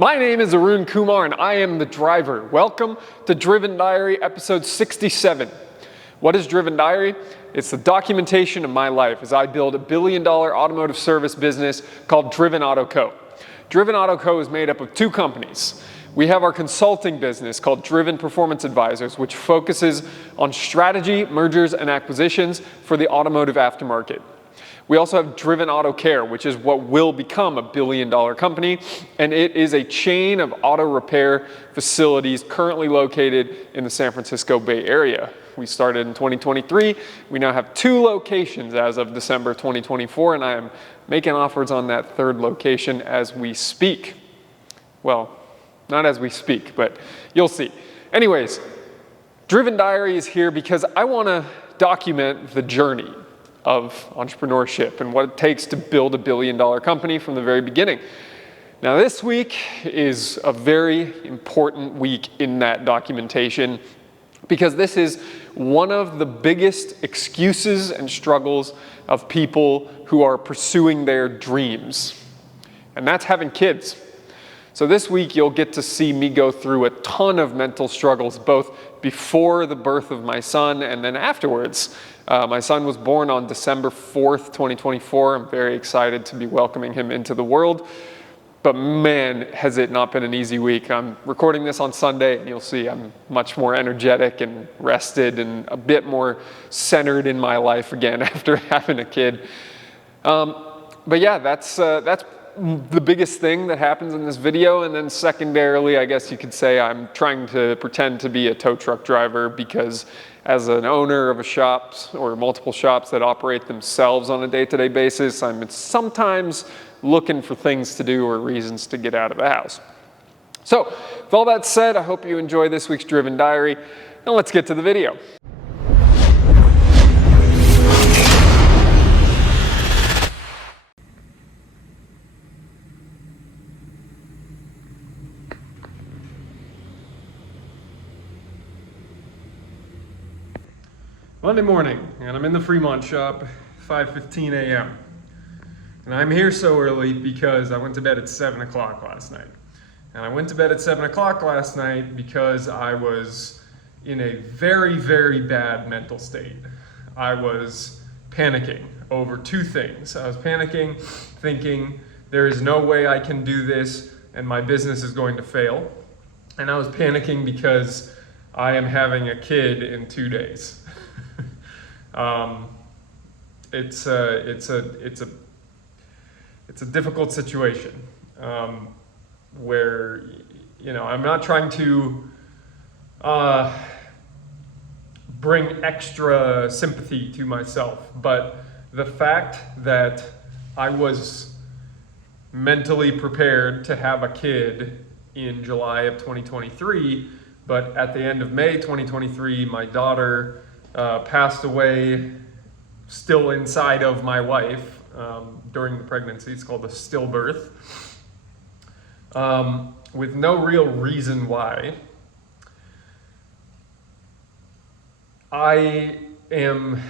My name is Arun Kumar and I am the driver. Welcome to Driven Diary episode 67. What is Driven Diary? It's the documentation of my life as I build a billion-dollar automotive service business called Driven Auto Co. Driven Auto Co. is made up of two companies. We have our consulting business called Driven Performance Advisors, which focuses on strategy, mergers, and acquisitions for the automotive aftermarket. We also have Driven Auto Care, which is what will become a billion-dollar company, and it is a chain of auto repair facilities currently located in the San Francisco Bay Area. We started in 2023. We now have 2 locations as of December 2024, and I am making offers on that 3rd location as we speak. Well, not as we speak, but you'll see. Anyways, Driven Diary is here because I want to document the journey of entrepreneurship and what it takes to build a billion-dollar company from the very beginning. Now, this week is a very important week in that documentation because this is one of the biggest excuses and struggles of people who are pursuing their dreams, and that's having kids. So this week you'll get to see me go through a ton of mental struggles, both before the birth of my son and then afterwards. My son was born on December 4th, 2024. I'm very excited to be welcoming him into the world. But man, has it not been an easy week. I'm recording this on Sunday, and you'll see I'm much more energetic and rested and a bit more centered in my life again after having a kid. But yeah, that's the biggest thing that happens in this video. And then secondarily, I guess you could say I'm trying to pretend to be a tow truck driver because as an owner of a shop or multiple shops that operate themselves on a day-to-day basis, I'm sometimes looking for things to do or reasons to get out of the house. So with all that said, I hope you enjoy this week's Driven Diary, and let's get to the video. Monday morning, and I'm in the Fremont shop, 5:15 a.m. And I'm here so early because I went to bed at 7 o'clock last night. And I went to bed at 7 o'clock last night because I was in a very, very bad mental state. I was panicking over 2 things. I was panicking, thinking there is no way I can do this and my business is going to fail. And I was panicking because I am having a kid in 2 days. It's a difficult situation where, you know, I'm not trying to bring extra sympathy to myself, but the fact that I was mentally prepared to have a kid in July of 2023, but at the end of May 2023, my daughter passed away still inside of my wife during the pregnancy. It's called a stillbirth, with no real reason why. I am,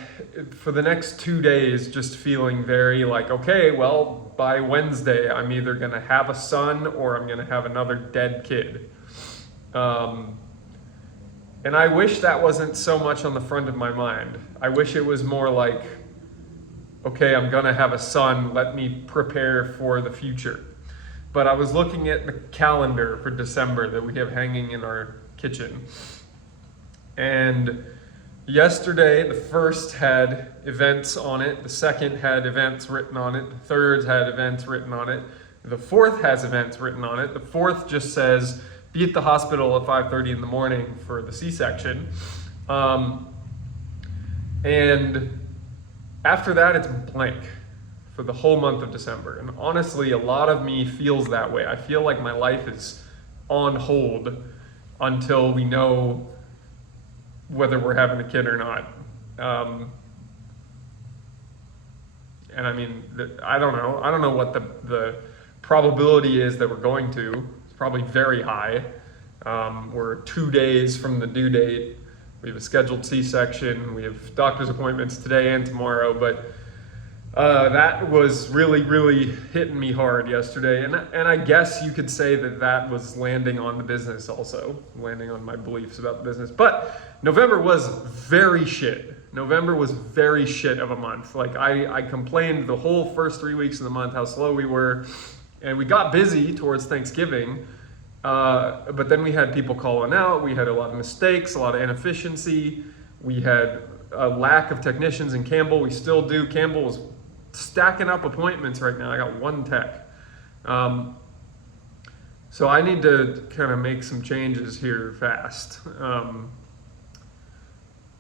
for the next 2 days, just feeling very like, okay, well, by Wednesday, I'm either going to have a son or I'm going to have another dead kid. And I wish that wasn't so much on the front of my mind. I wish it was more like, okay, I'm gonna have a son, let me prepare for the future. But I was looking at the calendar for December that we have hanging in our kitchen. And yesterday, the 1st had events on it, the 2nd had events written on it, the 3rd had events written on it, the 4th has events written on it, the 4th just says, be at the hospital at 5:30 in the morning for the C-section. And after that, it's blank for the whole month of December. And honestly, a lot of me feels that way. I feel like my life is on hold until we know whether we're having a kid or not. And I mean, I don't know. I don't know what the probability is that we're going to. Probably very high. We're 2 days from the due date. We have a scheduled C-section. We have doctor's appointments today and tomorrow, but That was really hitting me hard yesterday, and I guess you could say that was landing on the business also, landing on my beliefs about the business. But November was very shit. November was very shit of a month. Like I complained the whole first 3 weeks of the month how slow we were, and we got busy towards Thanksgiving, but then we had people calling out. We had a lot of mistakes, a lot of inefficiency. We had a lack of technicians in Campbell. We still do. Campbell is stacking up appointments right now. I got one tech. So I need to kind of make some changes here fast.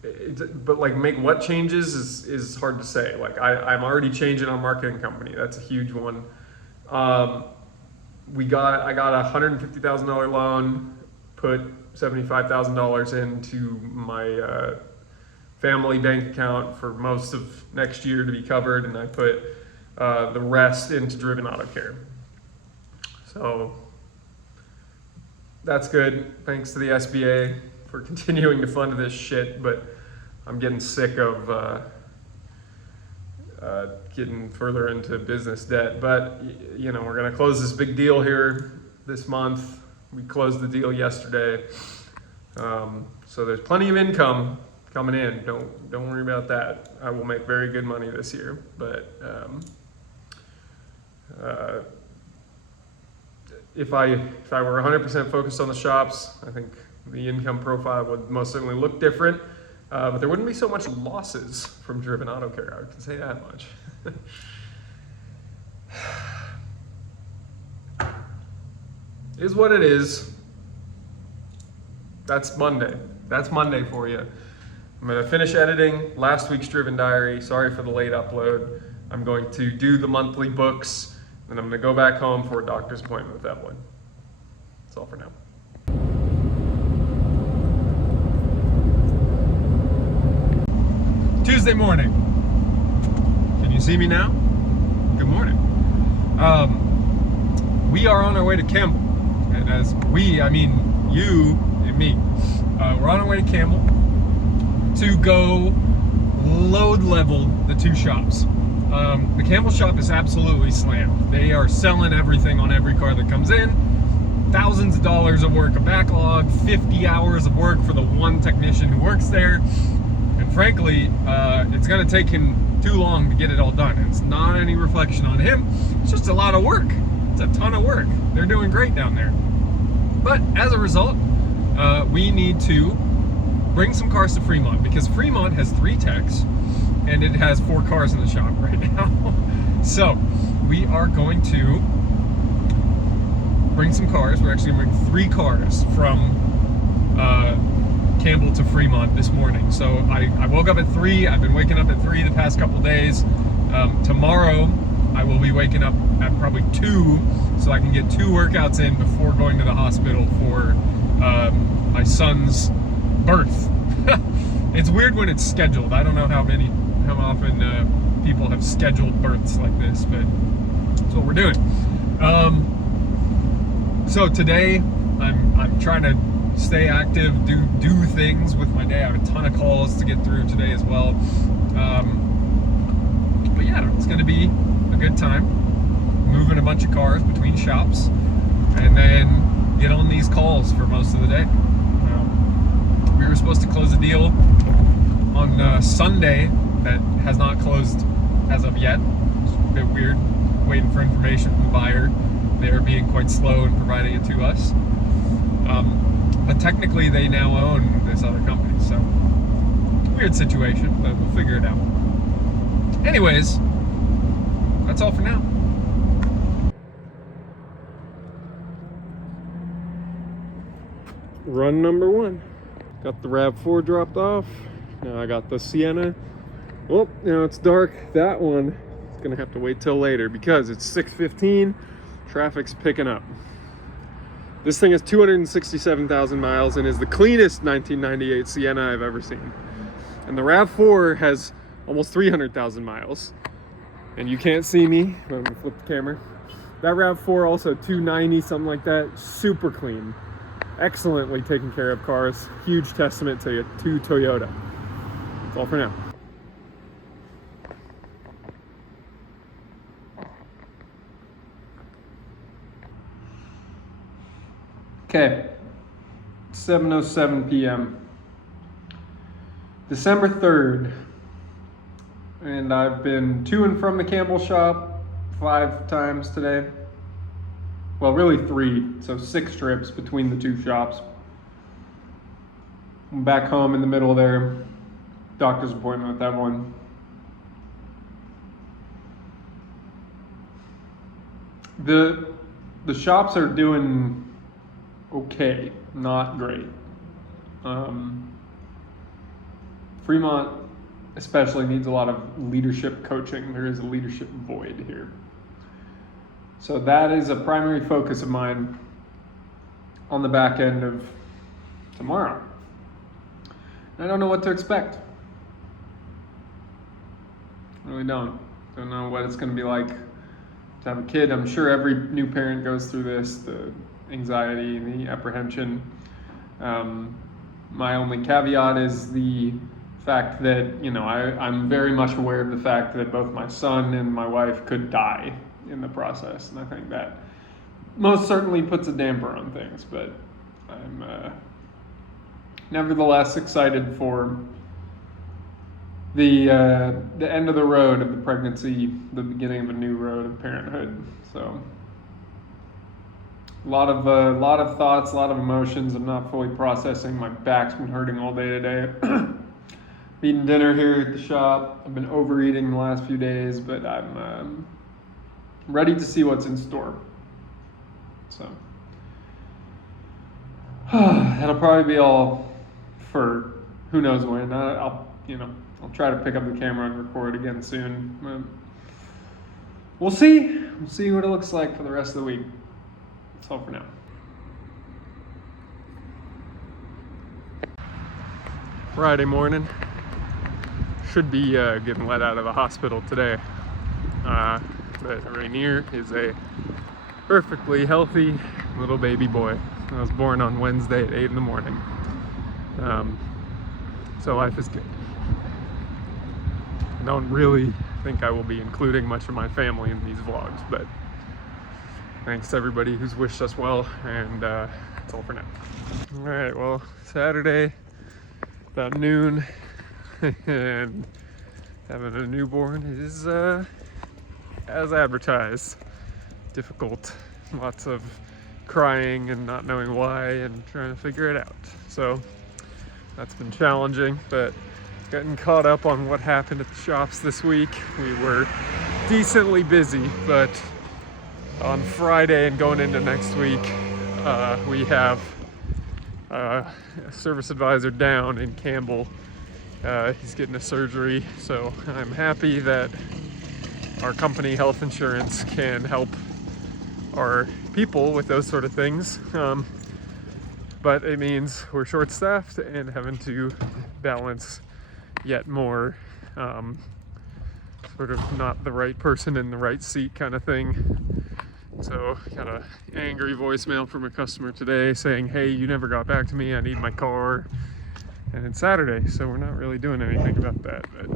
But like make what changes is hard to say. Like I'm already changing our marketing company. That's a huge one. I got a $150,000 loan, put $75,000 into my family bank account for most of next year to be covered, and I put the rest into Driven Auto Care. So that's good. Thanks to the SBA for continuing to fund this shit, but I'm getting sick of getting further into business debt. But you know, we're gonna close this big deal here this month. We closed the deal yesterday, so there's plenty of income coming in. Don't worry about that. I will make very good money this year, but if I were 100% focused on the shops, I think the income profile would most certainly look different, but there wouldn't be so much losses from Driven Auto Care. I can say that much. Is what it is. That's Monday. That's Monday for you. I'm going to finish editing last week's Driven Diary. Sorry for the late upload. I'm going to do the monthly books, and I'm going to go back home for a doctor's appointment with Evelyn. That's all for now. Tuesday morning. Can you see me now? Good morning. We are on our way to Campbell. And as we, I mean you and me. We're on our way to Campbell to go load level the two shops. The Campbell shop is absolutely slammed. They are selling everything on every car that comes in. Thousands of dollars of work, a backlog, 50 hours of work for the one technician who works there. And frankly, it's gonna take him too long to get it all done. And it's not any reflection on him. It's just a lot of work. It's a ton of work. They're doing great down there. But as a result, we need to bring some cars to Fremont, because Fremont has 3 techs and it has 4 cars in the shop right now. So we are going to bring some cars. We're actually going to bring 3 cars from Campbell to Fremont this morning. So I woke up at 3. I've been waking up at 3 the past couple days. Tomorrow I will be waking up at probably 2, so I can get 2 workouts in before going to the hospital for my son's birth. It's weird when it's scheduled. I don't know how often people have scheduled births like this, but that's what we're doing. So today I'm trying to stay active, do things with my day. I have a ton of calls to get through today as well. But yeah, it's gonna be a good time. Moving a bunch of cars between shops, and then get on these calls for most of the day. We were supposed to close a deal on Sunday that has not closed as of yet. It's a bit weird, waiting for information from the buyer. They are being quite slow in providing it to us. But technically they now own this other company, so weird situation, but we'll figure it out. Anyways, that's all for now. Run number 1. Got the RAV4 dropped off. Now I got the Sienna. Oh, now it's dark. That one is gonna have to wait till later because it's 6:15. Traffic's picking up. This thing has 267,000 miles and is the cleanest 1998 Sienna I've ever seen. And the RAV4 has almost 300,000 miles. And you can't see me. I'm gonna flip the camera. That RAV4 also 290, something like that. Super clean. Excellently taken care of cars. Huge testament to Toyota. That's all for now. Okay, 7:07 p.m. December 3rd, and I've been to and from the Campbell shop 5 times today. Well, really 3, so 6 trips between the 2 shops. I'm back home in the middle there, doctor's appointment with that one. The shops are doing okay, not great. Fremont especially needs a lot of leadership coaching. There is a leadership void here. So that is a primary focus of mine on the back end of tomorrow. I don't know what to expect. I really don't. Don't know what it's going to be like to have a kid. I'm sure every new parent goes through this, the anxiety, the apprehension. My only caveat is the fact that, I'm very much aware of the fact that both my son and my wife could die in the process. And I think that most certainly puts a damper on things, but I'm nevertheless excited for the end of the road of the pregnancy, the beginning of a new road of parenthood. So a lot of thoughts, a lot of emotions. I'm not fully processing. My back's been hurting all day today. Eating dinner here at the shop. I've been overeating the last few days, but I'm ready to see what's in store. So that'll probably be all for who knows when. I'll try to pick up the camera and record again soon. We'll see. We'll see what it looks like for the rest of the week. That's all for now. Friday morning. Should be getting let out of the hospital today. But Rainier is a perfectly healthy little baby boy. I was born on Wednesday at 8 in the morning. So life is good. I don't really think I will be including much of my family in these vlogs, but thanks to everybody who's wished us well, and that's all for now. All right, well, Saturday, about noon, and having a newborn is as advertised. Difficult, lots of crying and not knowing why and trying to figure it out. So that's been challenging, but getting caught up on what happened at the shops this week. We were decently busy, but on Friday and going into next week, we have a service advisor down in Campbell. He's getting a surgery, so I'm happy that our company health insurance can help our people with those sort of things. But it means we're short-staffed and having to balance yet more sort of not the right person in the right seat kind of thing. So got an angry voicemail from a customer today saying, hey, you never got back to me, I need my car. And it's Saturday, so we're not really doing anything about that. But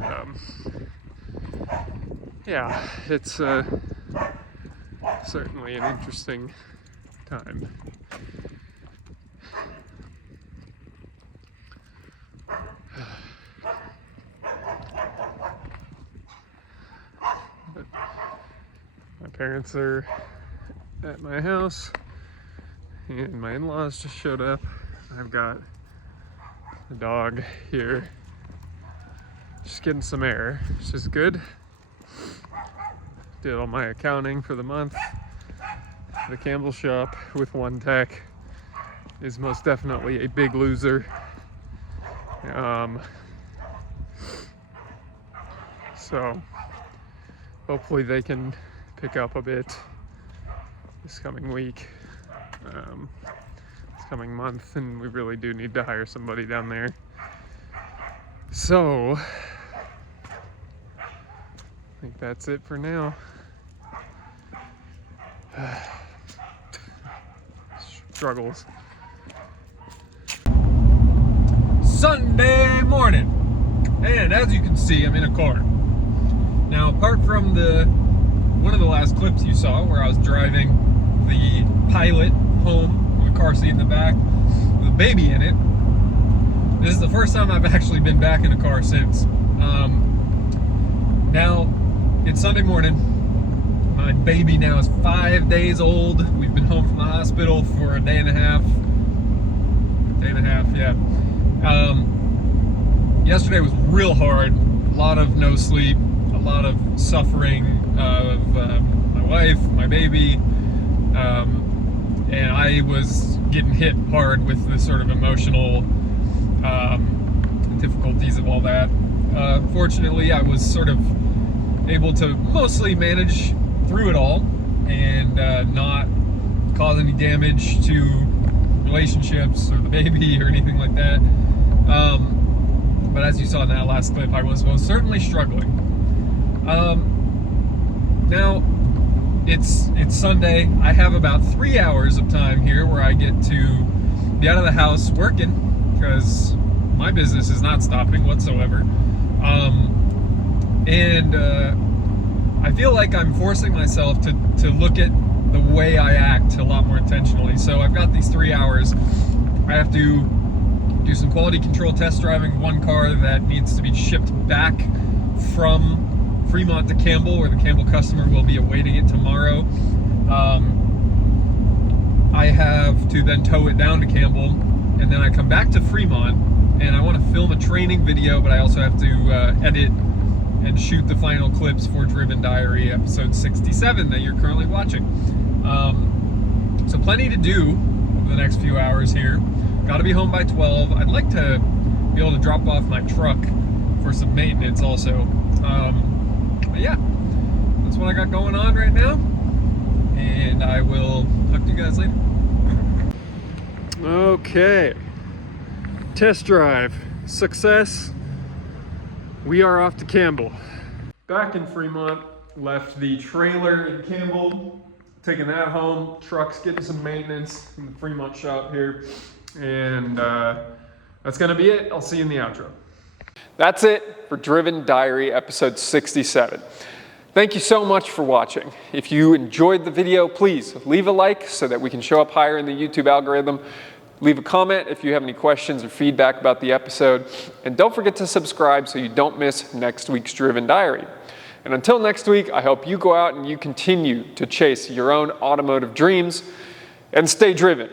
yeah, it's certainly an interesting time. But my parents are at my house, and my in-laws just showed up. I've got the dog here, just getting some air, which is good. Did all my accounting for the month. The Campbell shop with one tech is most definitely a big loser. So hopefully they can pick up a bit this coming week, this coming month, and we really do need to hire somebody down there. So I think that's it for now. Struggles. Sunday morning, and as you can see, I'm in a car. Now, apart from one of the last clips you saw where I was driving the pilot home, the car seat in the back with a baby in it. This is the first time I've actually been back in a car since. Now, it's Sunday morning. My baby now is 5 days old. We've been home from the hospital for a day and a half. Yeah. Yesterday was real hard. A lot of no sleep, a lot of suffering of my wife, my baby, and I was getting hit hard with the sort of emotional difficulties of all that. Fortunately, I was sort of able to mostly manage through it all and not cause any damage to relationships or the baby or anything like that. But as you saw in that last clip, I was most certainly struggling. Now, it's Sunday. I have about 3 hours of time here where I get to be out of the house working, because my business is not stopping whatsoever. I feel like I'm forcing myself to look at the way I act a lot more intentionally. So I've got these 3 hours. I have to do some quality control test driving one car that needs to be shipped back from Fremont to Campbell, where the Campbell customer will be awaiting it tomorrow. I have to then tow it down to Campbell, and then I come back to Fremont, and I want to film a training video, but I also have to edit and shoot the final clips for Driven Diary episode 67 that you're currently watching. So plenty to do over the next few hours here. Got to be home by 12. I'd like to be able to drop off my truck for some maintenance also. But yeah, that's what I got going on right now, and I will talk to you guys later. Okay, test drive success. We are off to Campbell. Back in Fremont, left the trailer in Campbell, taking that home. Truck's getting some maintenance in the Fremont shop here, and that's gonna be it. I'll see you in the outro. That's it for Driven Diary episode 67. Thank you so much for watching. If you enjoyed the video, please leave a like so that we can show up higher in the YouTube algorithm. Leave a comment if you have any questions or feedback about the episode. And don't forget to subscribe so you don't miss next week's Driven Diary. And until next week, I hope you go out and you continue to chase your own automotive dreams and stay driven.